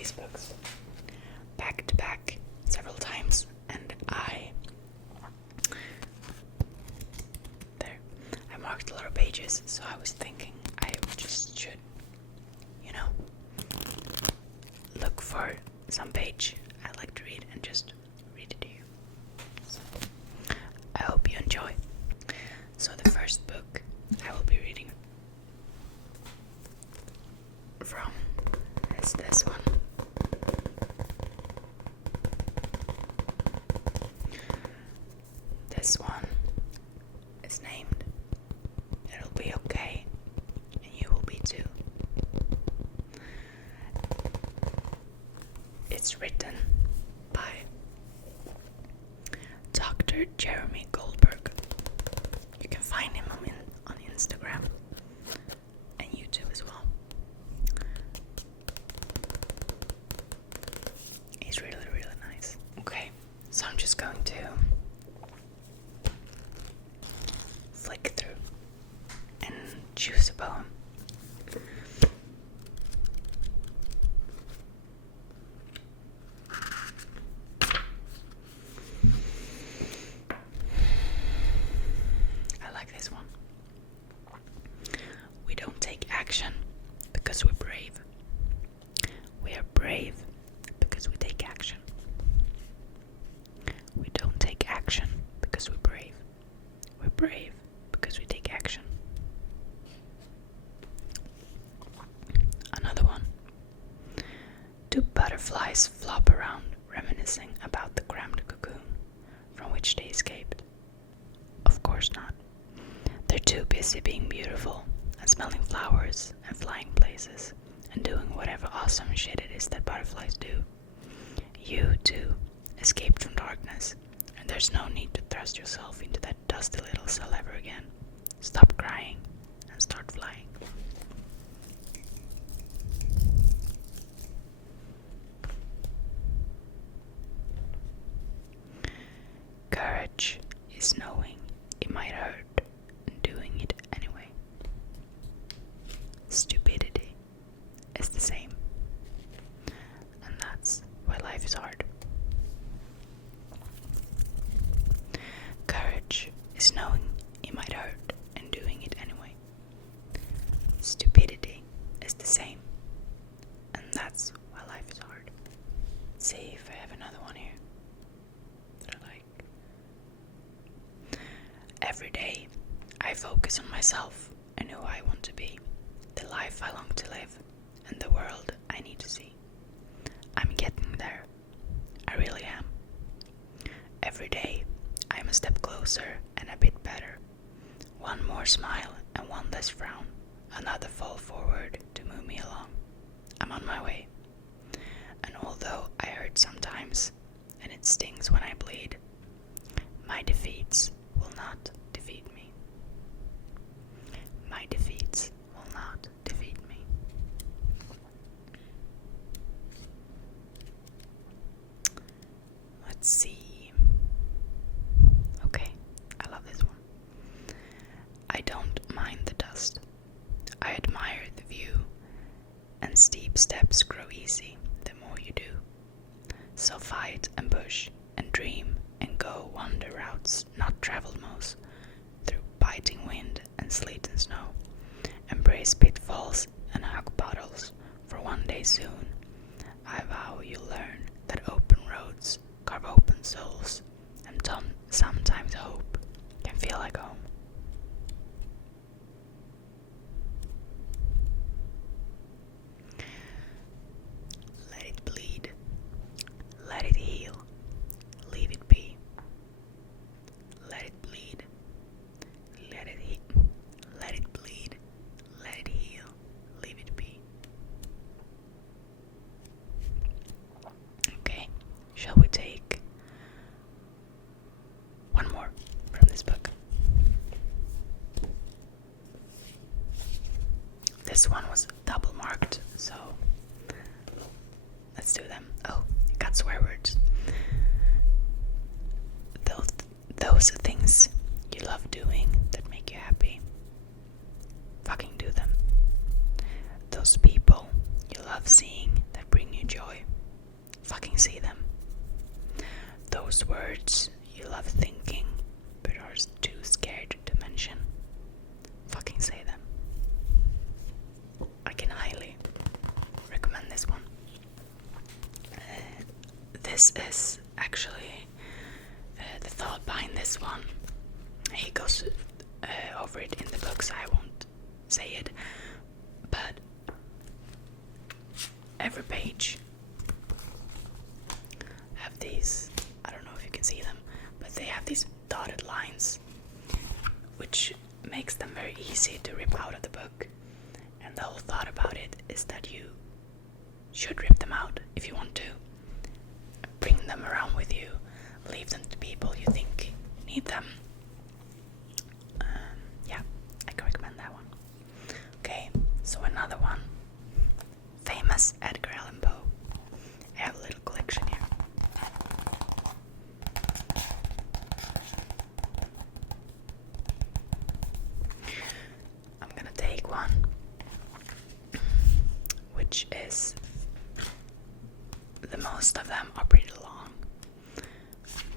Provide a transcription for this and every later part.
these books back to back several times, and I marked a lot of pages, so I was thinking I just should, look for some page I like to read and just read it to you. So, I hope you enjoy. So the first book I will be reading from is this one. This one is named It'll Be Okay, and You Will Be Too. It's written by Dr. Jeremy Goldberg. You can find him on Instagram and YouTube as well. He's really, really nice. Okay, so I'm just going to flick through and choose a poem. I like this one. We don't take action because we're brave. We are brave because we take action. We don't take action because we're brave. We're brave because we take action. Another one. Do butterflies flop around reminiscing about the cramped cocoon from which they escaped? Of course not. They're too busy being beautiful and smelling flowers and flying places and doing whatever awesome shit it is that butterflies do. You, too, escaped from darkness, and there's no need to thrust yourself into that dusty little cell ever again. Stop crying and start flying. Courage is knowing it might hurt and doing it anyway. Stupidity is the same, and that's why life is hard. Courage is knowing it might hurt and doing it anyway. Stupidity is the same, and that's why life is hard. Let's see if I have another one here that I like. Every day, I focus on myself and who I want to be, the life I long to live, and the world I need to see. I'm getting there. I really am. Every day, I'm a step closer and a bit better. One more smile and one less frown. Another fall forward to move me along. I'm on my way. And although I hurt sometimes, and it stings when I bleed, my defeats will not defeat me. My defeats will not defeat me. Let's see. Okay, I love this one. I don't mind the dust. I admire the view, and steep steps grow easy the more you do. So fight and push and dream and go wander routes not traveled most, through biting wind and sleet and snow. Embrace pitfalls and hug puddles, for one day soon I vow you'll learn that open roads carve open souls, and sometimes hope can feel like home. Let it bleed, let it heal, leave it be. Let it bleed, let it heal, let it bleed, let it heal, leave it be. Okay, shall we take one more from this book? This one was double marked, so let's do them. Oh, you got swear words. Those things you love doing that make you happy, fucking do them. Those people you love seeing that bring you enjoy. Fucking say them. Those words you love thinking but are too scared to mention. Fucking say them. I can highly recommend this one. This is actually the thought behind this one. He goes over it in the books, I won't say it, but every page have these, I don't know if you can see them, but they have these dotted lines, which makes them very easy to rip out of the book. And the whole thought about it is that you should rip them out if you want to. Bring them around with you, leave them to people you think need them. Yeah, I can recommend that one. Okay, so another one. Famous Edgar Allan Poe. I have a little collection here. I'm gonna take one, which is, the most of them are pretty long.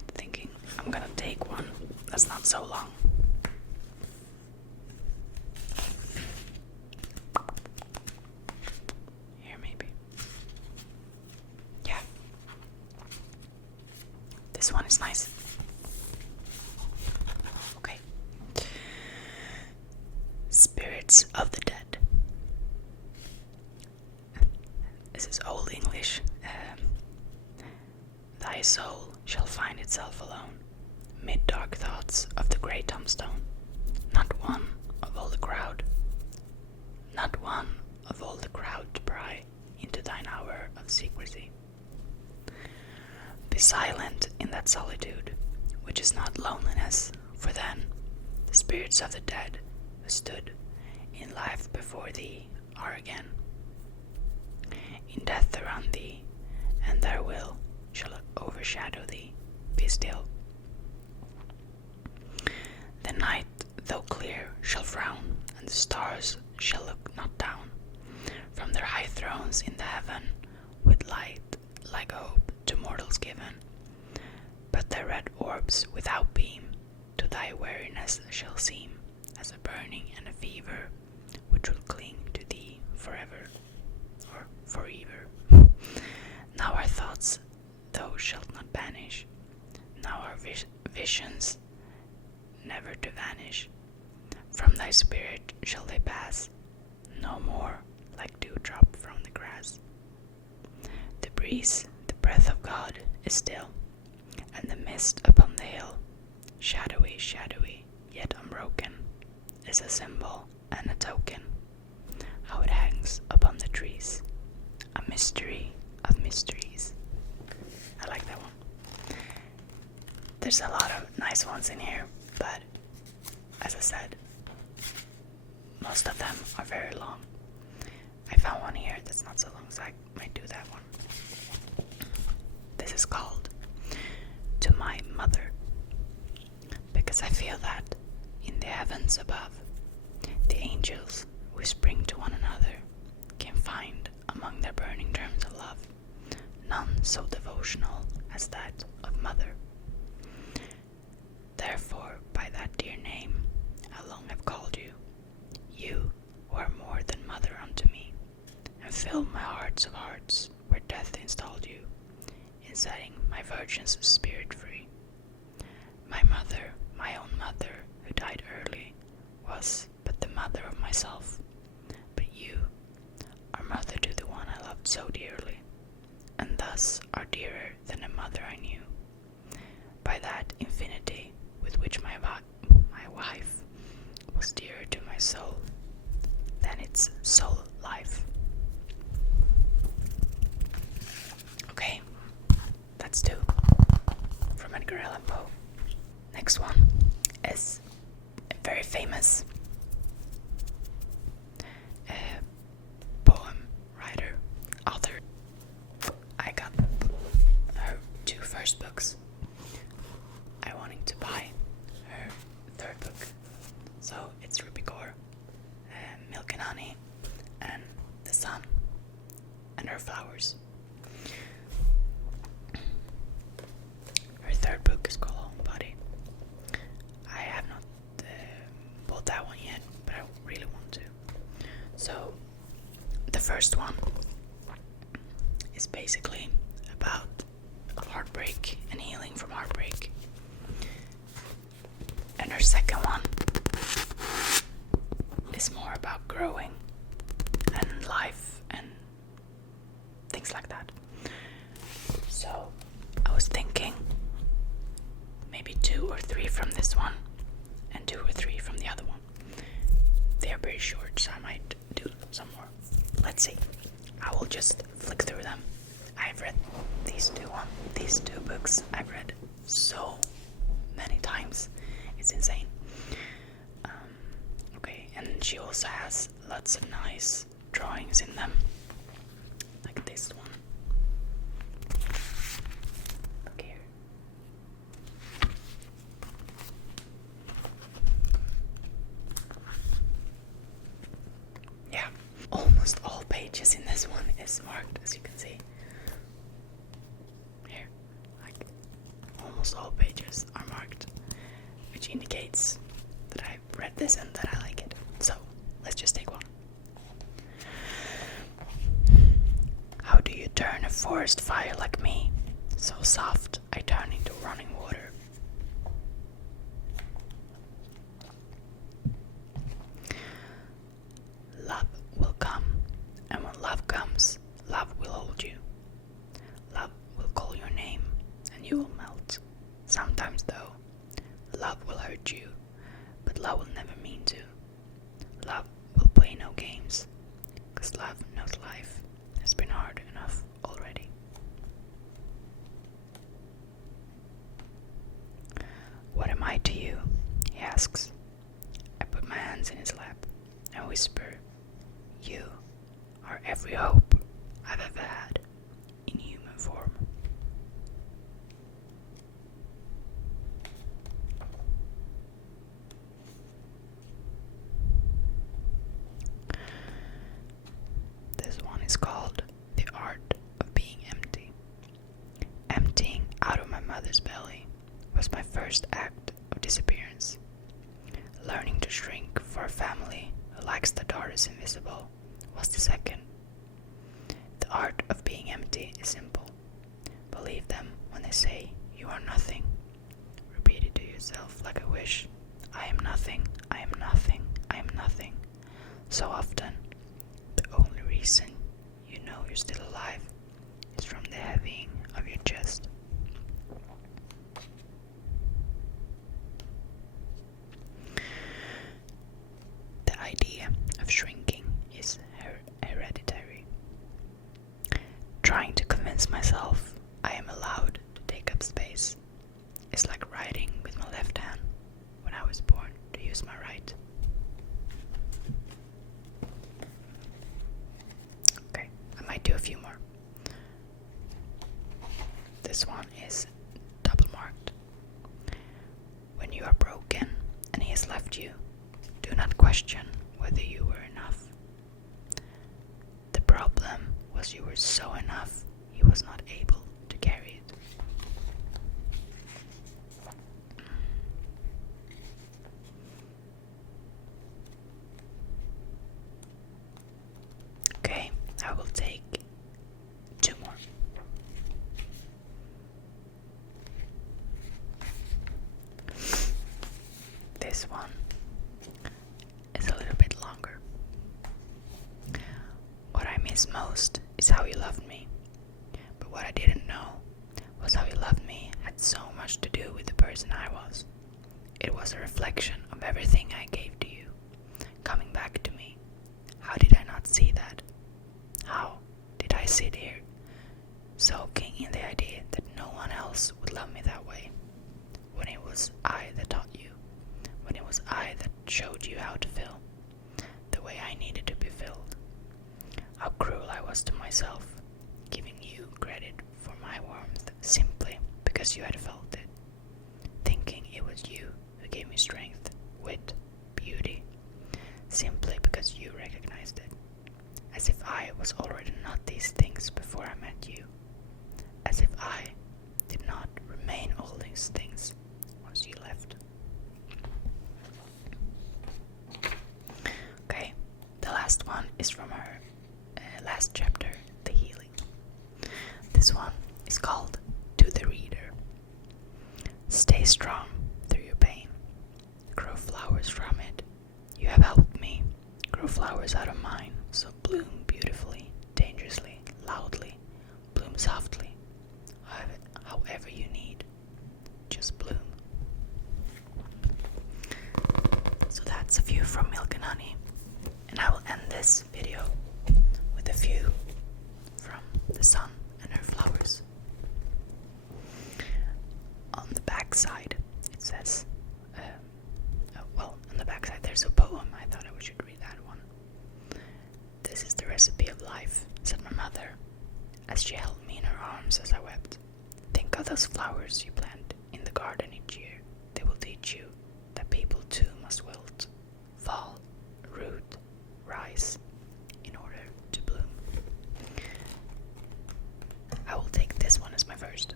Thinking I'm gonna take one that's not so long. Here maybe. Yeah. This one is nice. Okay. Spirits of the Dead. This is Old English. Thy soul shall find itself alone, mid dark thoughts of the grey tombstone. Not one of all the crowd, not one of all the crowd to pry into thine hour of secrecy. Be silent in that solitude, which is not loneliness, for then the spirits of the dead who stood in life before thee are again. In death around thee, and their will shall overshadow thee. Be still. The night, though clear, shall frown, and the stars shall look not down from their high thrones in the heaven with light like hope to mortals given. But their red orbs without beam to thy weariness shall seem as a burning and a fever which will cling to thee forever, or forever. Now our thoughts thou shalt not banish, now our visions never to vanish. From thy spirit shall they pass, no more like dewdrop from the grass. The breeze, the breath of God, is still, and the mist upon the hill, shadowy, shadowy, yet unbroken, is a symbol and a token, how it hangs upon the trees, a mystery of mysteries. I like that one. There's a lot of nice ones in here, but as I said, most of them are very long. I found one here that's not so long, so I might do that one. This is called To My Mother, because I feel that in the heavens above, the angels whispering to one another can find among their burning terms of love none so devotional as that of mother. Therefore, by that dear name, I long have called you, you who are more than mother unto me, and fill my hearts of hearts where death installed you, in setting my virgin's spirit free. My mother, my own mother, who died early, was but the mother of myself, but you are mother to the one I loved so dearly, and thus are dearer than a mother I knew. By that infinity with which my wife was dearer to my soul than its soul life. Okay, that's two from Edgar Allan Poe. Next one is a very famous poem writer, author. I got her two first books. I wanted to buy her third book. So it's Rupi, Kaur, Milk and Honey, and The Sun, and Her Flowers. first one is basically about heartbreak and healing from heartbreak. And her second one is more about growing and life and things like that. So I was thinking maybe 2 or 3 from this one and 2 or 3 from the other one. They're very short, so I might do some more. Let's see. I will just flick through them. I've read these two books. I've read so many times. It's insane. Okay, and she also has lots of nice drawings in them, like this one. Look here. Yeah, almost all pages in this one is marked, as you can see. Here, like almost all pages are marked, which indicates that I've read this and that I like it. So let's just take one. How do you turn a forest fire like me? So soft, I turn into running water. Love will come, and when love comes, love will hold you. Love will call your name, and you will melt. Sometimes though, love will hurt you, but love will never mean to. Love will play no games, 'cause love knows life has been hard enough already. What am I to you? He asks. I put my hands in his lap and whisper, you are every hope I've ever had in human form. This one is called The Art of Being Empty. Emptying out of my mother's belly was my first act of disappearance. Learning to shrink for a family who likes the daughters invisible was the second. The art of being empty is simple. Believe them when they say you are nothing. Repeat it to yourself like a wish. I am nothing, I am nothing, I am nothing. So often, the only reason you know you're still alive is from the heavying of your chest. The idea of shrinking is hereditary. Trying to convince myself I am allowed to take up space is like writing with my left hand when I was born to use my right. Okay, I might do a few more. This one is double marked. When you are broken and he has left you, do not question whether you were enough. The problem was you were so enough, he was not able to carry it. Okay, I will take 2 more. This one is a little bit longer. What I miss most is how he loved me. But what I didn't know was how he loved me had so much to do with the person I was. It was a reflection of everything I gave to you, coming back to me. How did I not see that? How did I sit here, soaking in the idea that no one else would love me that way, when it was I that taught you, when it was I that showed you how to feel, the way I needed to be filled. How cruel I was to myself, giving you credit for my warmth simply because you had felt it, thinking it was you who gave me strength, wit, beauty, simply because you recognized it, as if I was already not these things before I met you, as if I did not remain all these things once you left. Okay, the last one is from her last chapter, the healing. This one is called To the Reader. Stay strong through your pain. Grow flowers from it. You have helped me. Grow flowers out of mine. So bloom beautifully, dangerously, loudly. Bloom softly. However you need. Just bloom. So that's a few from Milk and Honey. And I will end this video with a few from the sun and her flowers. On the back side, it says, on the back side there's a poem. I thought I should read that one. This is the recipe of life, said my mother, as she held me in her arms as I wept. Think of those flowers you plant in the garden each year. They will teach you that people too must wilt, fall, root, rise, in order to bloom. I will take this one as my first.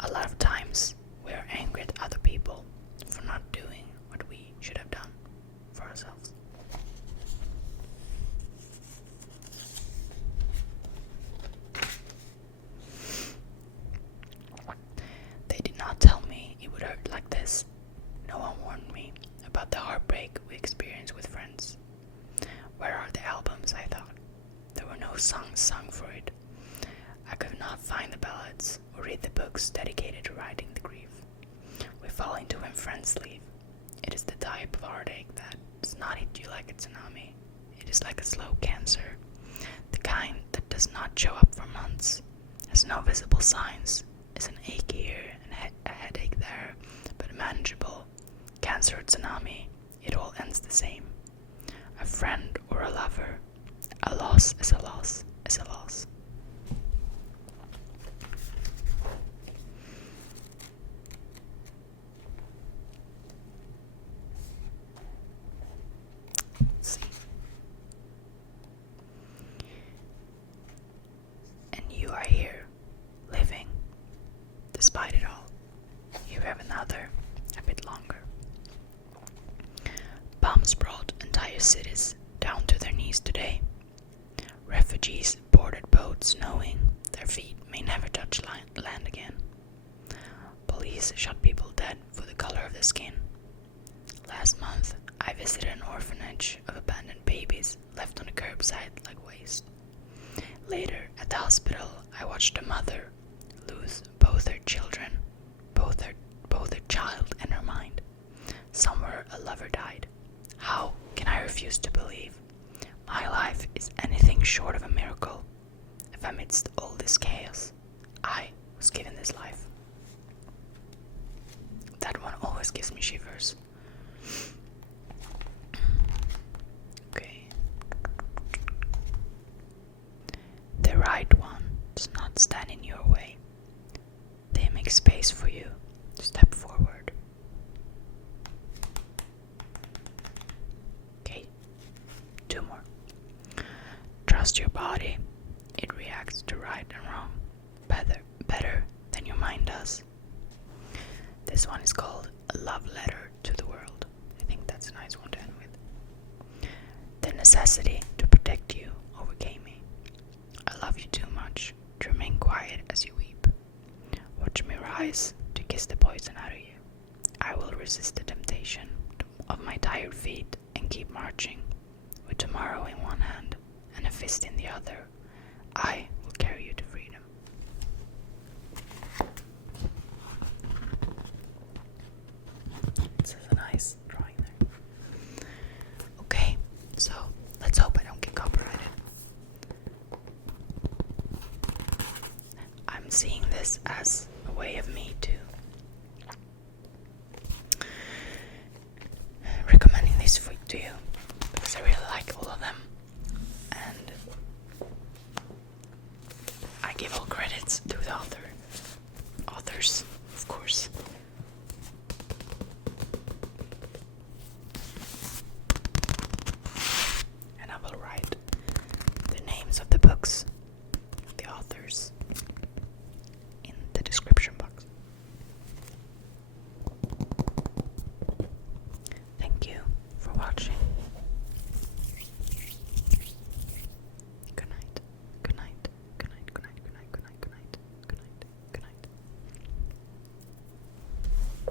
A lot of times we are angry at other people for not doing what we should have done for ourselves. They did not tell me it would hurt like this. No one warned me about the heartbreak we experience with friends. Where are the albums, I thought. There were no songs sung for it. I could not find the ballads or read the books dedicated to writing the grief we fall into when friends leave. It is the type of heartache that does not hit you like a tsunami. It is like a slow cancer, the kind that does not show up for months, has no visible signs, is an ache here and a headache there, but manageable. Cancer or tsunami, it all ends the same. A friend or a lover, a loss is a loss is a loss. Let's see. And you are here, living, despite it all. You have another, a bit longer. Bombs brought entire cities down to their knees today. Refugees boarded boats knowing their feet may never touch land again. Police shot people dead for the color of their skin. Last month, I visited an orphanage of abandoned babies left on the curbside like waste. Later, at the hospital, I watched a mother lose both her children, both her child and her mind. Somewhere a lover died. How can I refuse to believe? My life is anything short of a miracle. If amidst all this chaos, I was given this life. That one always gives me shivers. Okay. The right one does not stand in your way. They make space for you to step forward. Okay, 2 more. Trust your body. It reacts to right and wrong better than your mind does. This one is called A Love Letter to the World. I think that's a nice one to end with. The necessity to protect you overcame me. I love you too much to remain quiet as you weep. Watch me rise to kiss the poison out of you. I will resist the temptation of my tired feet and keep marching, with tomorrow in one hand and a fist in the other. I will carry you to freedom. This is a nice drawing there. Okay, so let's hope I don't get copyrighted. I'm seeing this as a way of me to recommending this to you, because I really like all of them, and I give all credits to the authors, of course.